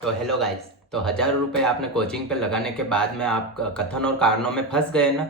तो hello guys. तो 1,000 रुपये आपने कोचिंग पे लगाने के बाद में आप कथन और कारणों में फंस गए ना।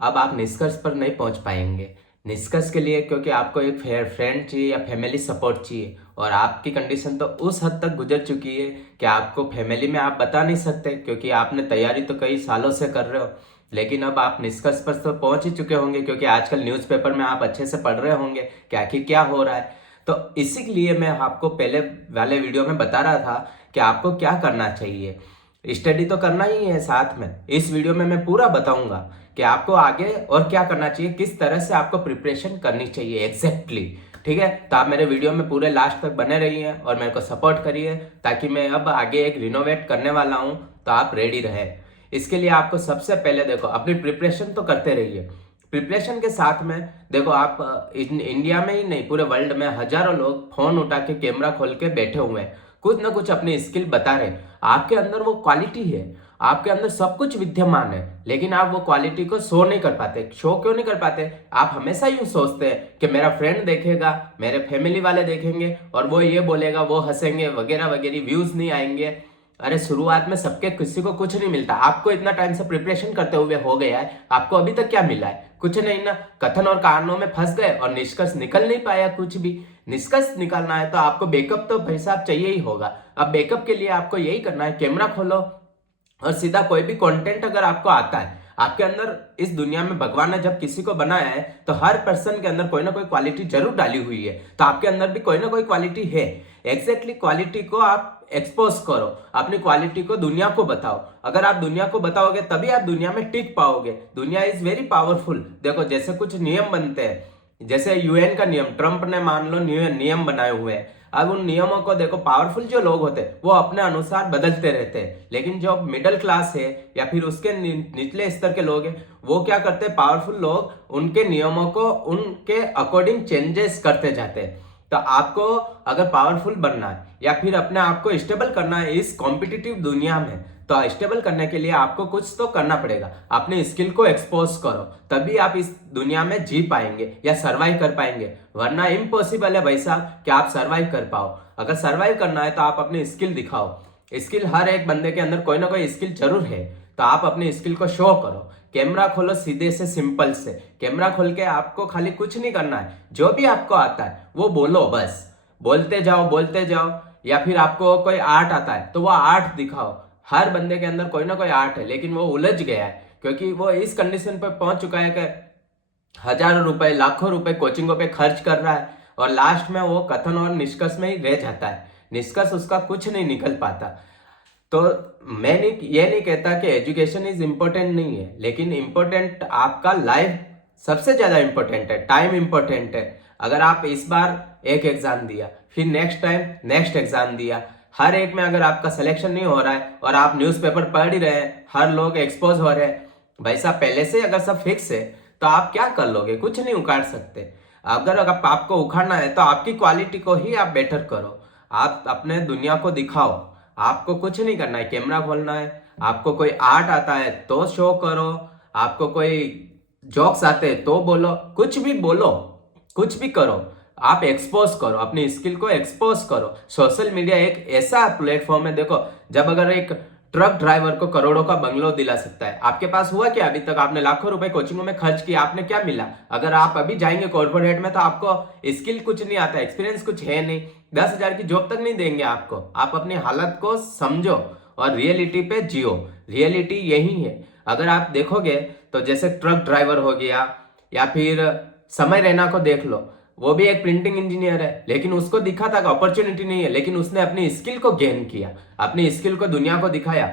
अब आप निष्कर्ष पर नहीं पहुंच पाएंगे। निष्कर्ष के लिए क्योंकि आपको एक फ्रेंड चाहिए या फैमिली सपोर्ट चाहिए, और आपकी कंडीशन तो उस हद तक गुजर चुकी है कि आपको फैमिली में आप बता नहीं सकते, क्योंकि आपने तैयारी तो कई सालों से कर रहे हो। लेकिन अब आप निष्कर्ष पर तो पहुंच ही चुके होंगे, क्योंकि आजकल न्यूज़पेपर में आप अच्छे से पढ़ रहे होंगे कि आखिर क्या हो रहा है। तो इसीलिए मैं आपको पहले वाले वीडियो में बता रहा था कि आपको क्या करना चाहिए। स्टडी तो करना ही है साथ में। इस वीडियो में मैं पूरा बताऊंगा कि आपको आगे और क्या करना चाहिए, किस तरह से आपको प्रिपरेशन करनी चाहिए एग्जैक्टली। ठीक है, तो आप मेरे वीडियो में पूरे लास्ट तक बने रहिए और मेरे को सपोर्ट करिए, ताकि मैं अब आगे एक रिनोवेट करने वाला हूं, तो आप रेडी रहे। इसके लिए आपको सबसे पहले देखो, अपनी प्रिपरेशन तो करते रहिए। प्रिपरेशन के साथ में देखो, आप इंडिया में ही नहीं पूरे वर्ल्ड में हजारों लोग फोन उठा के कैमरा खोल के बैठे हुए हैं, कुछ ना कुछ अपनी स्किल बता रहे। आपके अंदर वो क्वालिटी है, आपके अंदर सब कुछ विद्यमान है, लेकिन आप वो क्वालिटी को शो नहीं कर पाते। शो क्यों नहीं कर पाते? आप हमेशा यूं सोचते हैं कि मेरा फ्रेंड देखेगा, मेरे फैमिली वाले देखेंगे और वो ये बोलेगा, वो हंसेंगे वगैरह वगैरह, व्यूज नहीं आएंगे। अरे शुरुआत में सबके किसी को कुछ नहीं मिलता। आपको इतना टाइम से प्रिपरेशन करते हुए हो गया है, आपको अभी तक क्या मिला है? कुछ नहीं ना। कथन और कारणों में फंस गए और निष्कर्ष निकल नहीं पाया कुछ भी। निष्कर्ष निकालना है तो आपको बैकअप तो भाई साहब चाहिए ही होगा। अब बैकअप के लिए आपको यही करना है, कैमरा खोलो और सीधा कोई भी कंटेंट अगर आपको आता है। आपके अंदर इस दुनिया में भगवान ने जब किसी को बनाया है तो हर पर्सन के अंदर कोई ना कोई क्वालिटी जरूर डाली हुई है, तो आपके अंदर भी कोई ना कोई क्वालिटी है। एग्जैक्टली क्वालिटी को आप एक्सपोज करो, अपनी क्वालिटी को दुनिया को बताओ। अगर आप दुनिया को बताओगे तभी आप दुनिया में टिक पाओगे। दुनिया इज वेरी पावरफुल। देखो, जैसे कुछ नियम बनते हैं, जैसे यूएन का नियम, ट्रंप ने मान लो नियम बनाए हुए हैं। अब उन नियमों को देखो, पावरफुल जो लोग होते हैं वो अपने अनुसार बदलते रहते हैं, लेकिन जो मिडिल क्लास है या फिर उसके निचले स्तर के लोग हैं, वो क्या करते हैं? पावरफुल लोग उनके नियमों को उनके अकॉर्डिंग चेंजेस करते जाते हैं। तो आपको अगर पावरफुल बनना है या फिर अपने आप को स्टेबल करना है इस कॉम्पिटिटिव दुनिया में, तो स्टेबल करने के लिए आपको कुछ तो करना पड़ेगा। अपने स्किल को एक्सपोज करो, तभी आप इस दुनिया में जी पाएंगे या सरवाइव कर पाएंगे। वरना इम्पॉसिबल है भाई साहब कि आप सरवाइव कर पाओ। अगर सरवाइव करना है तो आप अपनी स्किल दिखाओ। स्किल हर एक बंदे के अंदर कोई ना कोई स्किल जरूर है, तो आप अपनी स्किल को शो करो। कैमरा खोलो सीधे से, सिंपल से। कैमरा खोल के आपको खाली कुछ नहीं करना है, जो भी आपको आता है वो बोलो, बस बोलते जाओ बोलते जाओ। या फिर आपको कोई आर्ट आता है तो वो आर्ट दिखाओ। हर बंदे के अंदर कोई ना कोई आर्ट है, लेकिन वो उलझ गया है क्योंकि वो इस कंडीशन पर पहुंच चुका है कि हजारों रुपए लाखों रुपए कोचिंगों पे खर्च कर रहा है, और लास्ट में वो कथन और निष्कर्ष में ही रह जाता है। निष्कर्ष उसका कुछ नहीं निकल पाता। तो मैं नहीं ये नहीं कहता कि एजुकेशन इज इम्पोर्टेंट नहीं है, लेकिन इम्पोर्टेंट आपका लाइफ सबसे ज्यादा इम्पोर्टेंट है, टाइम इम्पोर्टेंट है। अगर आप इस बार एक एग्जाम दिया, फिर नेक्स्ट टाइम नेक्स्ट एग्जाम दिया, हर एक में अगर आपका सिलेक्शन नहीं हो रहा है और आप न्यूज़पेपर पढ़ ही रहे हैं, हर लोग एक्सपोज हो रहे हैं, भाई साहब पहले से अगर सब फिक्स है तो आप क्या कर लोगे? कुछ नहीं उखाड़ सकते। अगर आपको उखाड़ना है तो आपकी क्वालिटी को ही आप बेटर करो। आप अपने दुनिया को दिखाओ। आपको कुछ नहीं करना है, कैमरा खोलना है। आपको कोई आर्ट आता है तो शो करो, आपको कोई जोक्स आते हैं तो बोलो, कुछ भी बोलो, कुछ भी करो। आप एक्सपोज करो, अपनी स्किल को एक्सपोज करो। सोशल मीडिया एक ऐसा प्लेटफॉर्म है, देखो, जब अगर एक ट्रक ड्राइवर को करोड़ों का बंगलो दिला सकता है, आपके पास हुआ क्या? अभी तक आपने लाखों रुपए कोचिंगों में खर्च किया, आपने क्या मिला? अगर आप अभी जाएंगे कॉर्पोरेट में तो आपको स्किल कुछ नहीं आता, एक्सपीरियंस कुछ है नहीं, 10,000 की जॉब तक नहीं देंगे आपको। आप अपनी हालत को समझो और रियलिटी पे जियो। रियलिटी यही है। अगर आप देखोगे तो जैसे ट्रक ड्राइवर हो गया, या फिर समय रैना को देख लो, वो भी एक प्रिंटिंग इंजीनियर है, लेकिन उसको दिखा था कि अपॉर्चुनिटी नहीं है, लेकिन उसने अपनी स्किल को गेन किया, अपनी स्किल को दुनिया को दिखाया।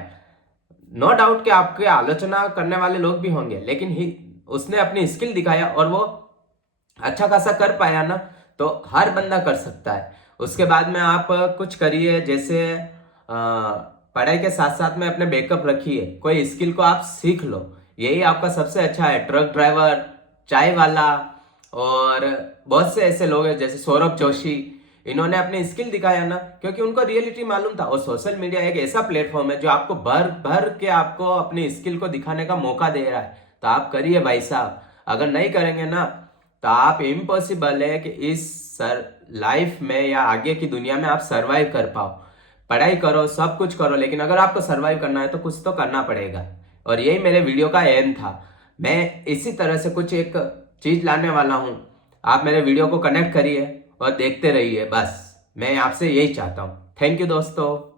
नो डाउट कि आपके आलोचना करने वाले लोग भी होंगे, लेकिन उसने अपनी स्किल दिखाया और वो अच्छा खासा कर पाया ना। तो हर बंदा कर सकता है। उसके बाद में आप कुछ करिए, जैसे पढ़ाई के साथ साथ में अपने बैकअप रखिए, कोई स्किल को आप सीख लो। यही आपका सबसे अच्छा है। ट्रक ड्राइवर, चाय वाला, और बहुत से ऐसे लोग हैं जैसे सौरभ जोशी, इन्होंने अपनी स्किल दिखाया ना, क्योंकि उनको रियलिटी मालूम था। और सोशल मीडिया एक ऐसा प्लेटफॉर्म है जो आपको भर भर के आपको अपनी स्किल को दिखाने का मौका दे रहा है। तो आप करिए भाई साहब। अगर नहीं करेंगे ना तो आप, इम्पॉसिबल है कि इस लाइफ में या आगे की दुनिया में आप सरवाइव कर पाओ। पढ़ाई करो, सब कुछ करो, लेकिन अगर आपको सर्वाइव करना है तो कुछ तो करना पड़ेगा। और यही मेरे वीडियो का एम था। मैं इसी तरह से कुछ एक चीज लाने वाला हूँ। आप मेरे वीडियो को कनेक्ट करिए और देखते रहिए, बस मैं आपसे यही चाहता हूँ। थैंक यू दोस्तों।